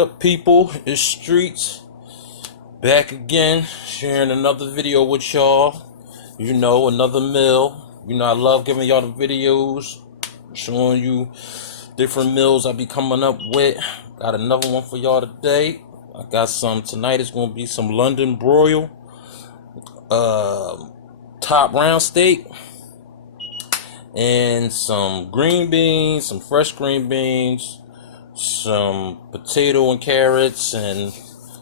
up, people? It's Streetz back again, sharing another video with y'all. You know, another meal. You know, I love giving y'all the videos, showing you different meals I be coming up with. Got another one for y'all today. I got some tonight. It's gonna be some London broil, top round steak, and some green beans, some fresh green beans, some potato and carrots, and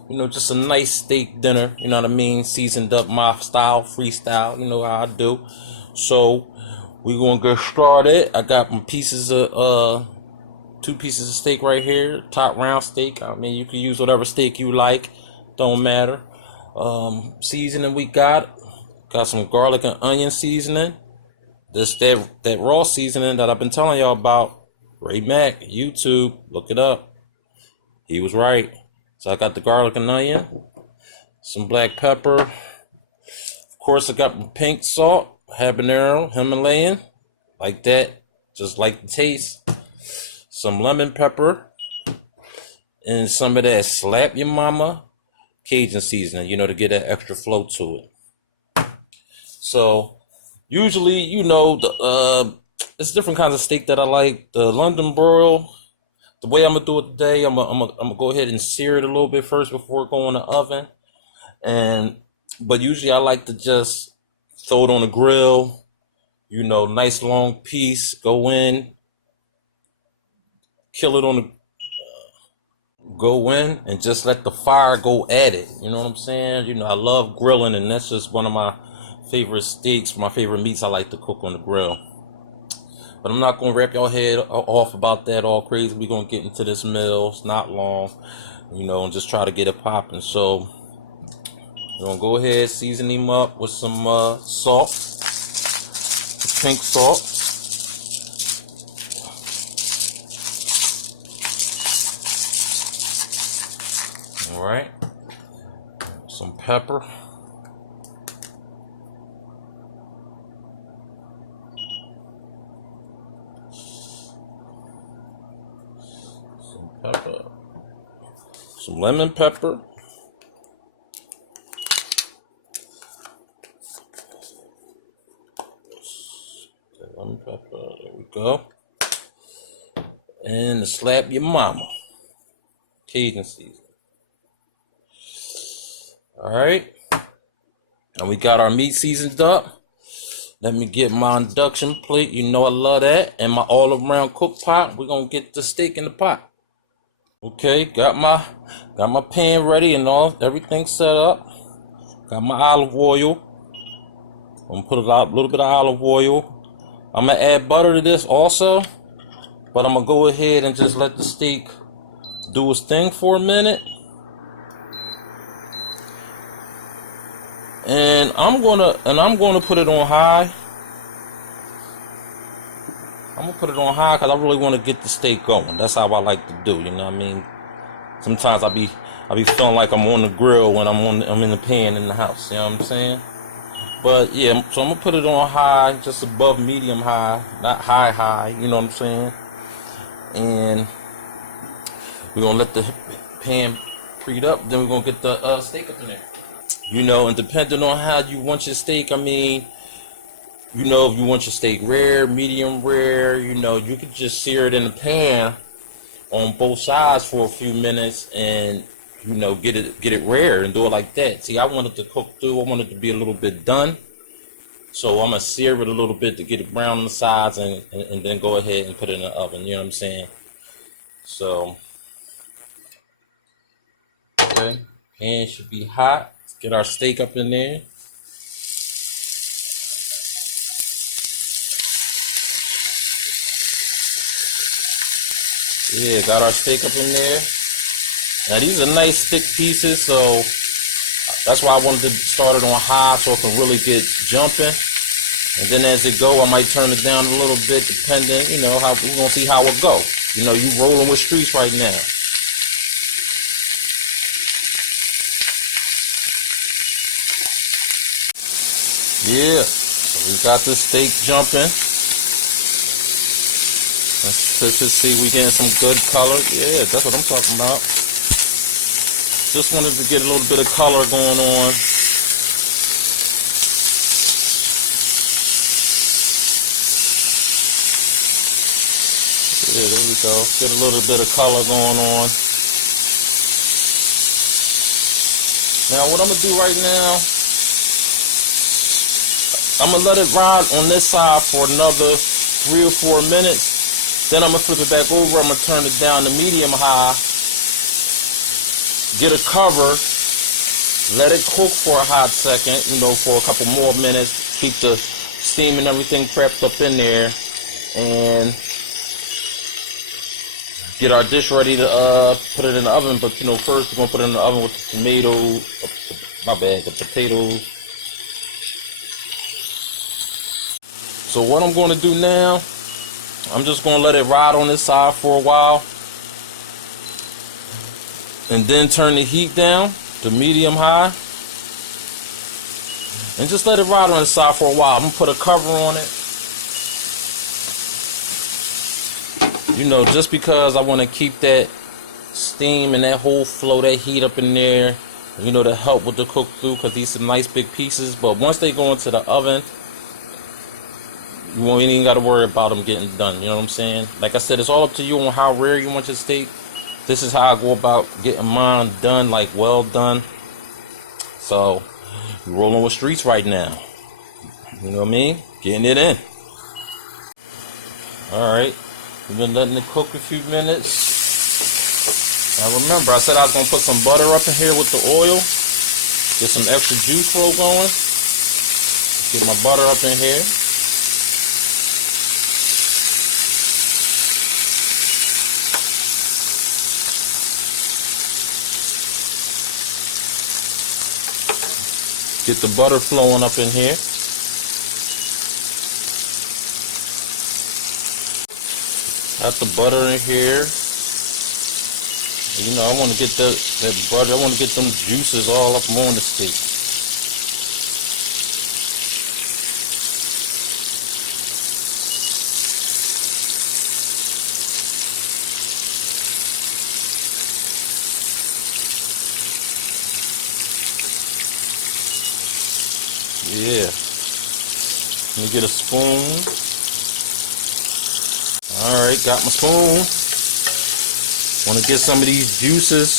you know, just a nice steak dinner, you know what I mean, seasoned up my style, freestyle, you know how I do. So we're gonna get started. I got my pieces of 2 pieces of steak right here, top round steak. I mean, you can use whatever steak you like, don't matter. Seasoning we got some garlic and onion seasoning. That raw seasoning that I've been telling y'all about. Ray Mac, YouTube, look it up. He was right. So I got the garlic and onion, some black pepper. Of course, I got my pink salt, habanero, Himalayan, like that, just like the taste. Some lemon pepper, and some of that slap your mama Cajun seasoning, you know, to get that extra flow to it. So usually, you know, it's different kinds of steak that I like. The London broil, the way I'm gonna do it today, I'm gonna go ahead and sear it a little bit first before it go in the oven. But usually I like to just throw it on the grill, you know, nice long piece, go in, kill it on the, go in and just let the fire go at it. You know what I'm saying? You know, I love grilling, and that's just one of my favorite steaks, my favorite meats I like to cook on the grill. But I'm not going to wrap y'all head off about that all crazy. We're going to get into this meal. It's not long, you know, and just try to get it popping. So we're going to go ahead, season him up with some salt, pink salt. All right, some pepper. Some lemon pepper. Lemon pepper, there we go. And slap your mama Cajun seasoning. Alright. And we got our meat seasoned up. Let me get my induction plate. You know I love that. And my all-around cook pot. We're gonna get the steak in the pot. Okay, got my pan ready and everything set up. Got my olive oil. I'm gonna put a little bit of olive oil. I'm gonna add butter to this also, but I'm gonna go ahead and just let the steak do its thing for a minute. And I'm gonna put it on high. I'm gonna put it on high because I really want to get the steak going. That's how I like to do. You know what I mean? Sometimes I be feeling like I'm on the grill when I'm in the pan in the house. You know what I'm saying? But yeah, so I'm gonna put it on high, just above medium high, not high. You know what I'm saying? And we're gonna let the pan preheat up. Then we're gonna get the steak up in there. You know, and depending on how you want your steak, I mean, you know, if you want your steak rare, medium rare, you know, you could just sear it in the pan on both sides for a few minutes and, you know, get it rare and do it like that. See, I wanted to cook through. I wanted to be a little bit done. So I'm going to sear it a little bit to get it brown on the sides and then go ahead and put it in the oven. You know what I'm saying? So, okay. Pan should be hot. Let's get our steak up in there. Yeah, got our steak up in there. Now these are nice thick pieces, so that's why I wanted to start it on high so it can really get jumping. And then as it go, I might turn it down a little bit depending, you know, how we're gonna see how it go. You know, you rolling with Streetz right now. Yeah, so we got this steak jumping. Let's see, we getting some good color. Yeah, that's what I'm talking about. Just wanted to get a little bit of color going on. Yeah, there we go. Get a little bit of color going on. Now what I'm going to do right now, I'm going to let it ride on this side for another 3 or 4 minutes. Then I'm going to flip it back over. I'm going to turn it down to medium high. Get a cover. Let it cook for a hot second, for a couple more minutes. Keep the steam and everything prepped up in there. And get our dish ready to put it in the oven. But, first we're going to put it in the oven with the tomatoes. The potatoes. So what I'm going to do now, I'm just going to let it ride on this side for a while. And then turn the heat down to medium high. And just let it ride on the side for a while. I'm going to put a cover on it. Just because I want to keep that steam and that whole flow, that heat up in there, to help with the cook through, because these are nice big pieces. But once they go into the oven, you won't even got to worry about them getting done. You know what I'm saying? Like I said, it's all up to you on how rare you want your steak. This is how I go about getting mine done, like well done. So, we're rolling with Streetz right now. You know what I mean? Getting it in. Alright. We've been letting it cook a few minutes. Now remember, I said I was going to put some butter up in here with the oil. Get some extra juice flow going. Get my butter up in here. Get the butter flowing up in here. Got the butter in here. I want to get that butter. I want to get them juices all up on the steak. Yeah. Let me get a spoon. Alright, got my spoon. Want to get some of these juices.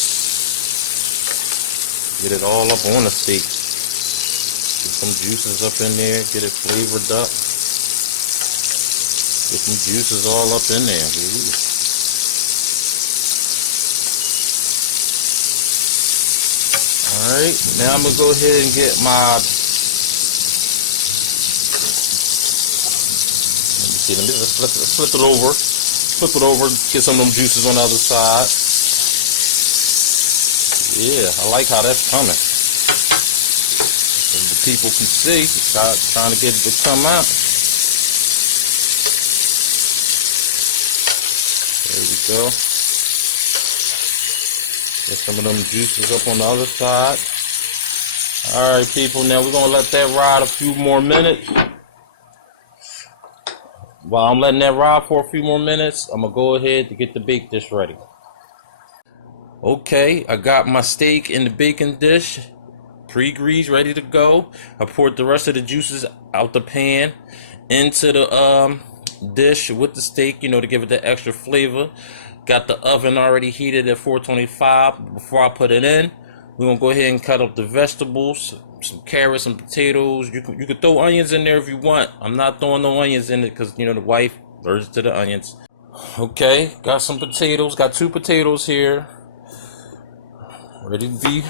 Get it all up on the steak. Get some juices up in there. Get it flavored up. Get some juices all up in there. Ooh. Alright, now I'm going to go ahead and get my... Let me just flip it over. Flip it over, get some of them juices on the other side. Yeah, I like how that's coming. As the people can see, trying to get it to come out. There we go. Get some of them juices up on the other side. Alright people, now we're going to let that ride a few more minutes. While I'm letting that ride for a few more minutes, I'm going to go ahead to get the bake dish ready. Okay, I got my steak in the baking dish, pre-greased, ready to go. I poured the rest of the juices out the pan into the dish with the steak, to give it that extra flavor. Got the oven already heated at 425. Before I put it in, we're going to go ahead and cut up the vegetables. Some carrots and potatoes. You could throw onions in there if you want. I'm not throwing no onions in it because the wife allergic to the onions. Okay, got some potatoes. Got 2 potatoes here, ready to be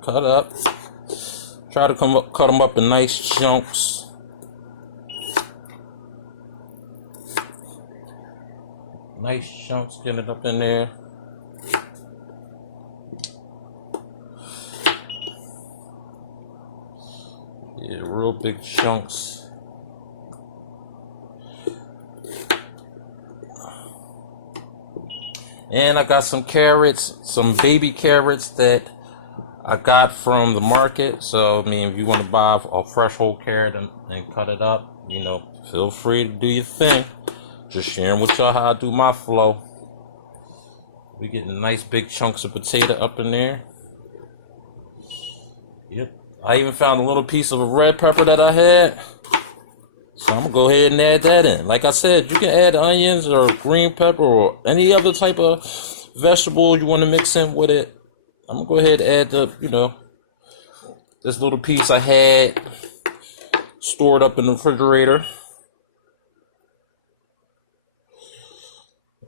cut up. Try to cut them up in nice chunks. Nice chunks, get it up in there. Yeah, real big chunks. And I got some carrots, some baby carrots that I got from the market. So, if you want to buy a fresh whole carrot and cut it up, feel free to do your thing. Just sharing with y'all how I do my flow. We getting nice big chunks of potato up in there. Yep. I even found a little piece of a red pepper that I had. So I'm gonna go ahead and add that in. Like I said, you can add onions or green pepper or any other type of vegetable you want to mix in with it. I'm gonna go ahead and add this little piece I had stored up in the refrigerator.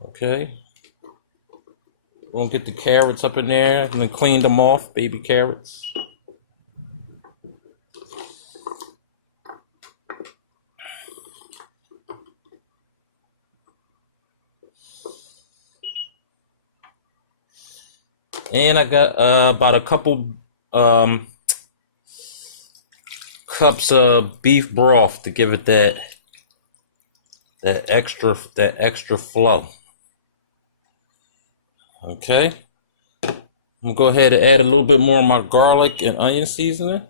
Okay. We're gonna get the carrots up in there and then clean them off, baby carrots. And I got about a couple cups of beef broth to give it that extra flow. Okay. I'm gonna go ahead and add a little bit more of my garlic and onion seasoning.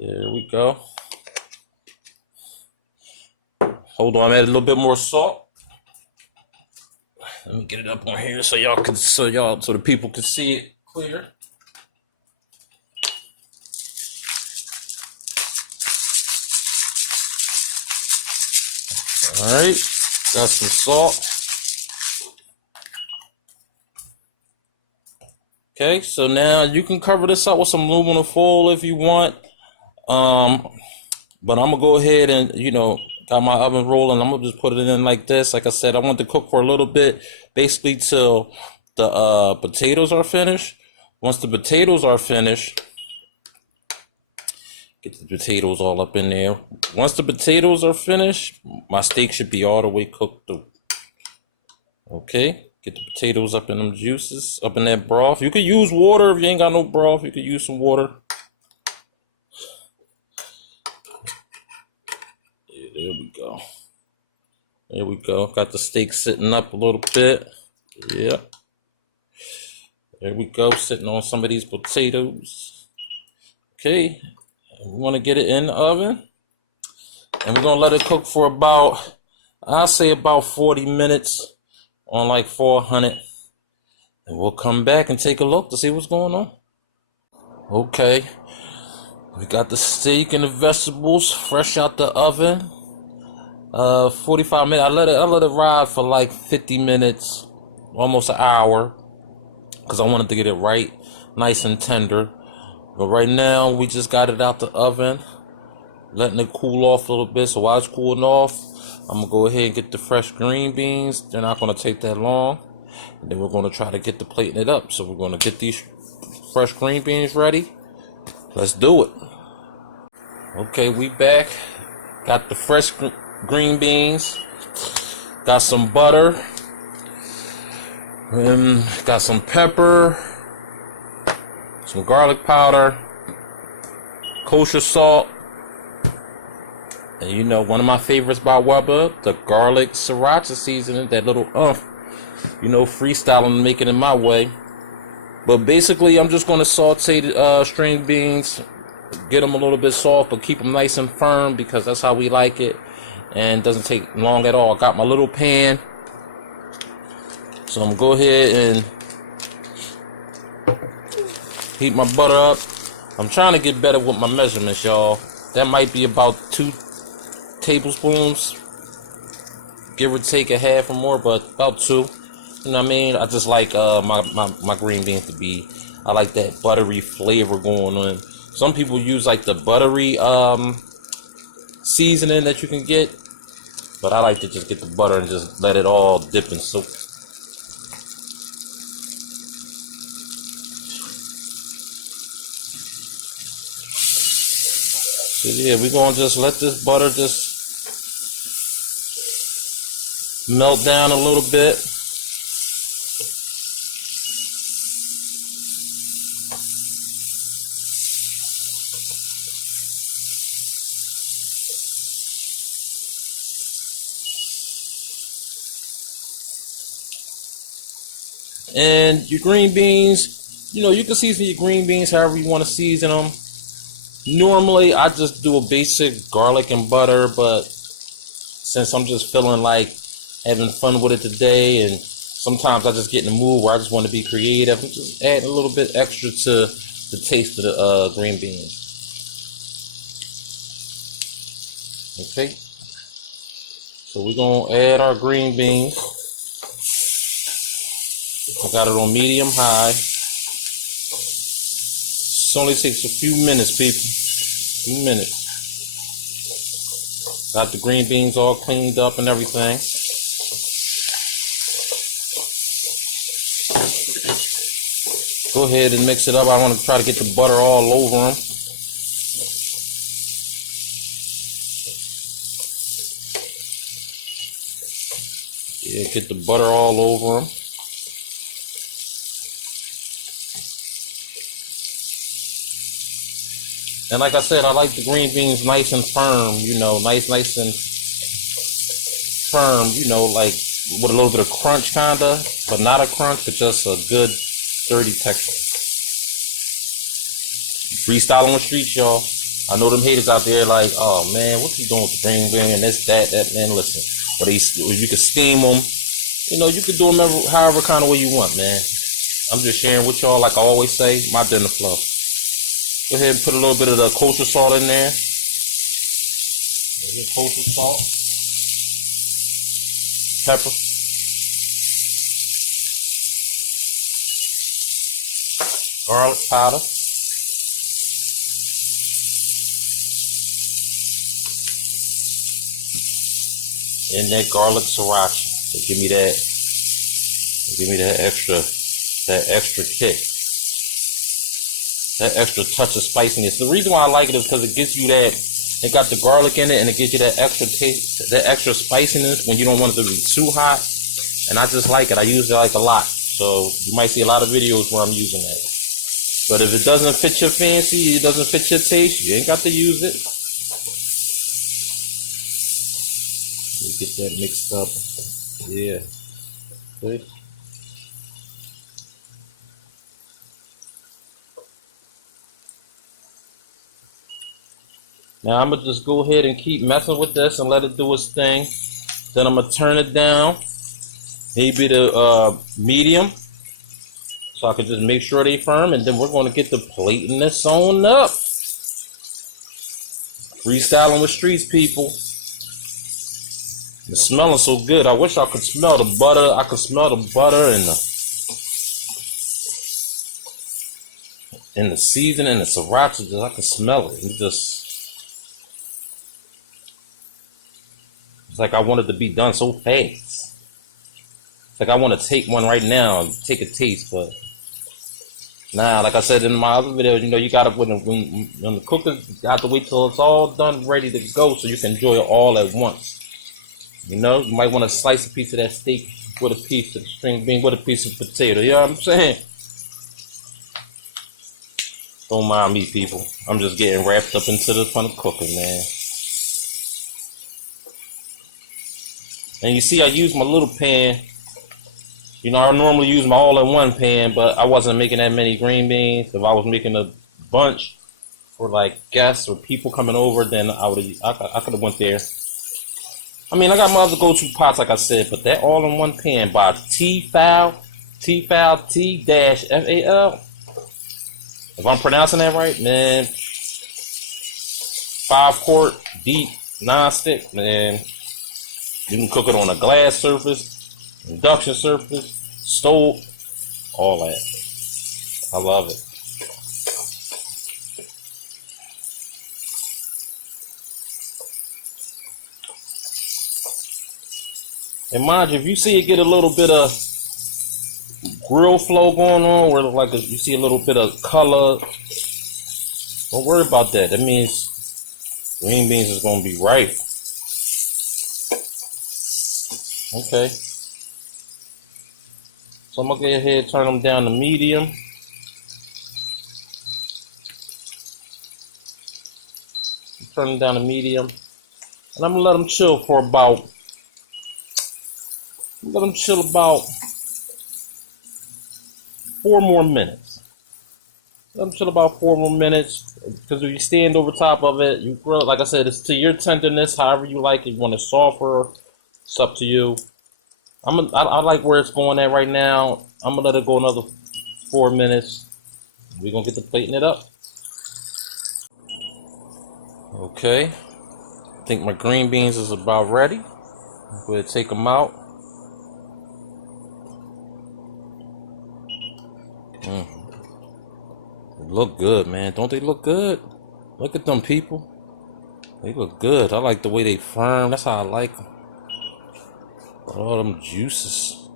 There we go. Hold on, add a little bit more salt. Let me get it up on here so the people can see it clear. All right, got some salt. Okay, so now you can cover this up with some aluminum foil if you want. But I'm gonna go ahead and, got my oven rolling. I'm gonna just put it in like this. Like I said, I want to cook for a little bit, basically till the potatoes are finished. Once the potatoes are finished, get the potatoes all up in there. Once the potatoes are finished, my steak should be all the way cooked through. Okay, get the potatoes up in them juices, up in that broth. You could use water if you ain't got no broth. You could use some water. Yeah, there we go. There we go. Got the steak sitting up a little bit. Yeah. There we go, sitting on some of these potatoes. Okay. We want to get it in the oven. And we're going to let it cook for about, I'll say about 40 minutes on like 400. And we'll come back and take a look to see what's going on. Okay. We got the steak and the vegetables fresh out the oven. 45 minutes. I let it ride for like 50 minutes, almost an hour, because I wanted to get it right, nice and tender. But right now, we just got it out the oven, letting it cool off a little bit. So while it's cooling off, I'm going to go ahead and get the fresh green beans. They're not going to take that long. And then we're going to try to get the plating it up. So we're going to get these fresh green beans ready. Let's do it. Okay, we back. Got the fresh green beans. Got some butter. Got some pepper. Some garlic powder. Kosher salt. And one of my favorites by Weber, the garlic sriracha seasoning, that little freestyling, making it my way. But basically, I'm just going to saute the string beans, get them a little bit soft, but keep them nice and firm because that's how we like it. And it doesn't take long at all. I got my little pan. So I'm going to go ahead and heat my butter up. I'm trying to get better with my measurements, y'all. That might be about 2 tablespoons, give or take a half or more, but about 2. You know what I mean? I just like my green beans to be, I like that buttery flavor going on. Some people use like the buttery seasoning that you can get, but I like to just get the butter and just let it all dip and soak. So yeah, we're gonna just let this butter just melt down a little bit. And your green beans, you can season your green beans however you want to season them. Normally, I just do a basic garlic and butter, but since I'm just feeling like having fun with it today, and sometimes I just get in the mood where I just want to be creative and just add a little bit extra to the taste of the green beans. Okay, so we're gonna add our green beans. I got it on medium high. This only takes a few minutes, people. A few minutes. Got the green beans all cleaned up and everything. Go ahead and mix it up. I want to try to get the butter all over them. Yeah, get the butter all over them. And like I said, I like the green beans nice and firm, nice and firm, like with a little bit of crunch kinda, but not a crunch, but just a good sturdy texture. Freestyling with Streetz, y'all. I know them haters out there like, oh man, what you doing with the green bean and this, that, man, listen. Or you can steam them, you can do them however kind of way you want, man. I'm just sharing with y'all, like I always say, my dinner flow. Go ahead and put a little bit of the kosher salt in there. Kosher salt. Pepper. Garlic powder. And that garlic sriracha. So give me that extra kick. That extra touch of spiciness. The reason why I like it is because it gives you that, it got the garlic in it, and it gives you that extra taste, that extra spiciness when you don't want it to be too hot. And I just like it. I use it like a lot. So you might see a lot of videos where I'm using that. But if it doesn't fit your fancy, it doesn't fit your taste, you ain't got to use it. Get that mixed up. Yeah. See? Now I'm going to just go ahead and keep messing with this and let it do its thing. Then I'm going to turn it down. Maybe to medium. So I can just make sure they firm. And then we're going to get the plating this on up. Freestyling with Streetz, people. It's smelling so good. I wish I could smell the butter. I could smell the butter and the seasoning and the sriracha. I could smell it. It's like I want it to be done so fast. It's like I want to take one right now and take a taste, but nah. Like I said in my other video, you gotta when the cooker, you have to wait till it's all done, ready to go, so you can enjoy it all at once. You might want to slice a piece of that steak with a piece of string bean, with a piece of potato. You know what I'm saying? Don't mind me, people. I'm just getting wrapped up into the fun of cooking, man. And you see, I use my little pan. I normally use my all-in-one pan, but I wasn't making that many green beans. If I was making a bunch for like guests or people coming over, then I could have went there. I mean, I got my other go-to pots, like I said, but that all-in-one pan by T-Fal, T-Fal. If I'm pronouncing that right, man. 5-quart deep non-stick, man. You can cook it on a glass surface, induction surface, stove, all that. I love it. And mind you, if you see it get a little bit of grill flow going on, where you see a little bit of color, don't worry about that. That means green beans is going to be right. Okay. So I'm going to go ahead and turn them down to medium. Turn them down to medium. And I'm going to let them chill for about 4 more minutes. Let them chill about 4 more minutes. Because if you stand over top of it, you grill it. Like I said, it's to your tenderness, however you like it. You want it softer, it's up to you. I like where it's going at right now. I'm gonna let it go another 4 minutes. We're gonna get to plating it up. Okay. I think my green beans is about ready. Go ahead, take them out. They look good, man. Don't they look good? Look at them people. They look good. I like the way they firm. That's how I like them. All them juices.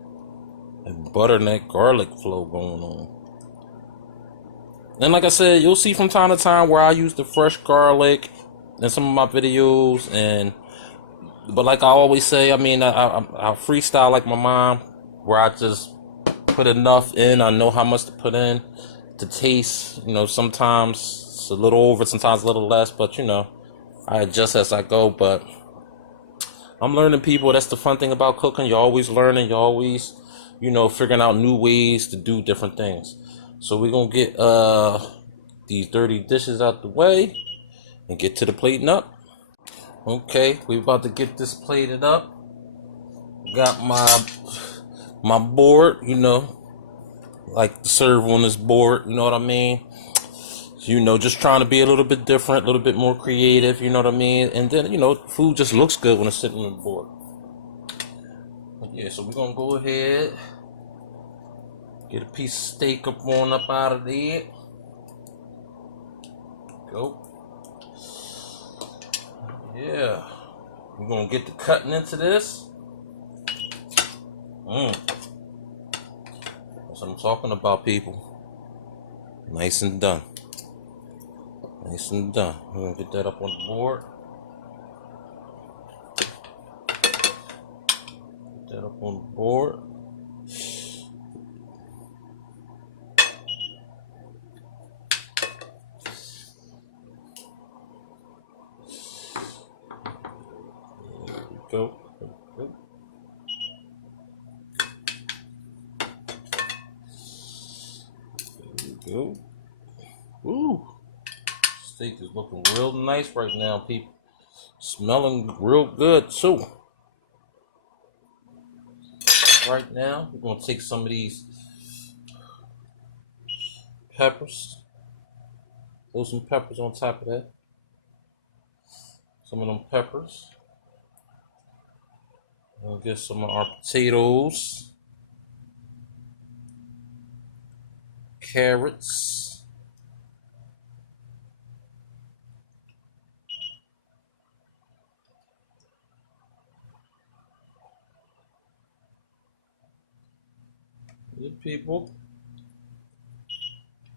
That butter and that garlic flow going on. And like I said, you'll see from time to time where I use the fresh garlic in some of my videos. But like I always say, I mean, I freestyle like my mom, where I just put enough in. I know how much to put in to taste. You know, sometimes it's a little over, sometimes a little less. But you know, I adjust as I go. But I'm learning, people. That's the fun thing about cooking. You're always learning. You're always, you know, figuring out new ways to do different things. So we're gonna get these dirty dishes out the way and get to the plating up. Okay, we about to get this plated up. Got my board, you know, like to serve on this board, you know what I mean? You know, just trying to be a little bit different, a little bit more creative, you know what I mean? And then, you know, food just looks good when it's sitting on the board. Yeah, so we're gonna go ahead, get a piece of steak up out of there. Go. Yeah. We're gonna get to cutting into this. That's what I'm talking about, people. Nice and done. Nice and done. We're gonna get that up on the board. Get that up on the board. There we go. There we go. Ooh. Steak is looking real nice right now, people. Smelling real good too. Right now, we're gonna take some of these peppers. Throw some peppers on top of that. Some of them peppers. We'll get some of our potatoes. Carrots. Good, people.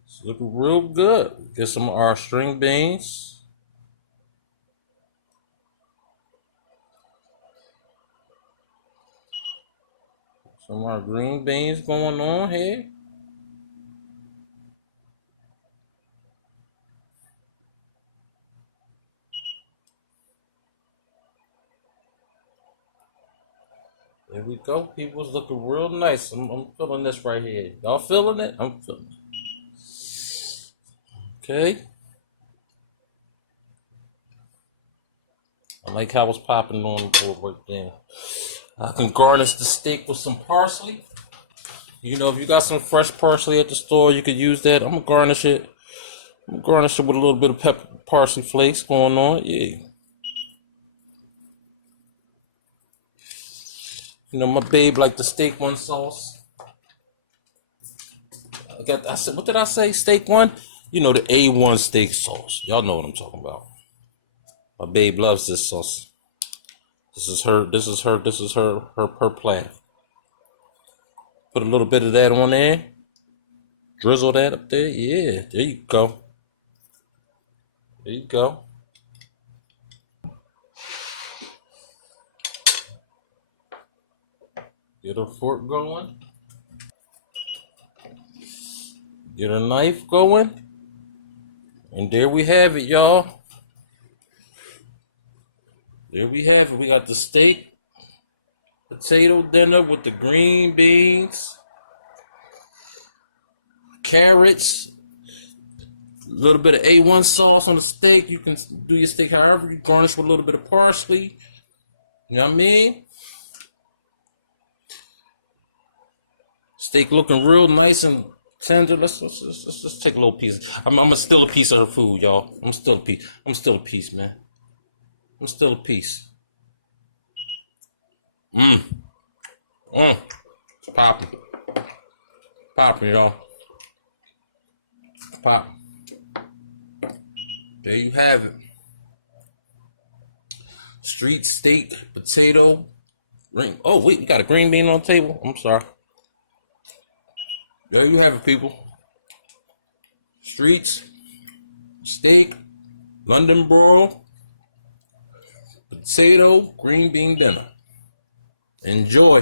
It's looking real good. Get some of our string beans. Some of our green beans going on here. There we go. People, it's looking real nice. I'm feeling this right here. Y'all feeling it? I'm feeling it. Okay. I like how it's popping on the board right there. I can garnish the steak with some parsley. You know, if you got some fresh parsley at the store, you could use that. I'm gonna garnish it. I'm gonna garnish it with a little bit of pepper, parsley flakes going on. Yeah. You know, my babe like the steak one sauce. I said, what did I say? Steak one? You know, the A1 steak sauce. Y'all know what I'm talking about. My babe loves this sauce. This is her plan. Put a little bit of that on there. Drizzle that up there. Yeah, there you go. There you go. Get a fork going. Get a knife going. And there we have it, y'all. There we have it. We got the steak, potato dinner with the green beans, carrots, a little bit of A1 sauce on the steak. You can do your steak however you garnish with a little bit of parsley. You know what I mean? Steak looking real nice and tender. Let's take a little piece. I'm still a piece of her food, y'all. I'm still a piece. I'm still a piece, man. I'm still a piece. Mmm. Mmm. It's popping. Popping, y'all. Pop. There you have it. Street steak, potato, ring. Oh, wait, we got a green bean on the table. I'm sorry. There you have it, people. Streetz, steak, London broil, potato, green bean dinner. Enjoy.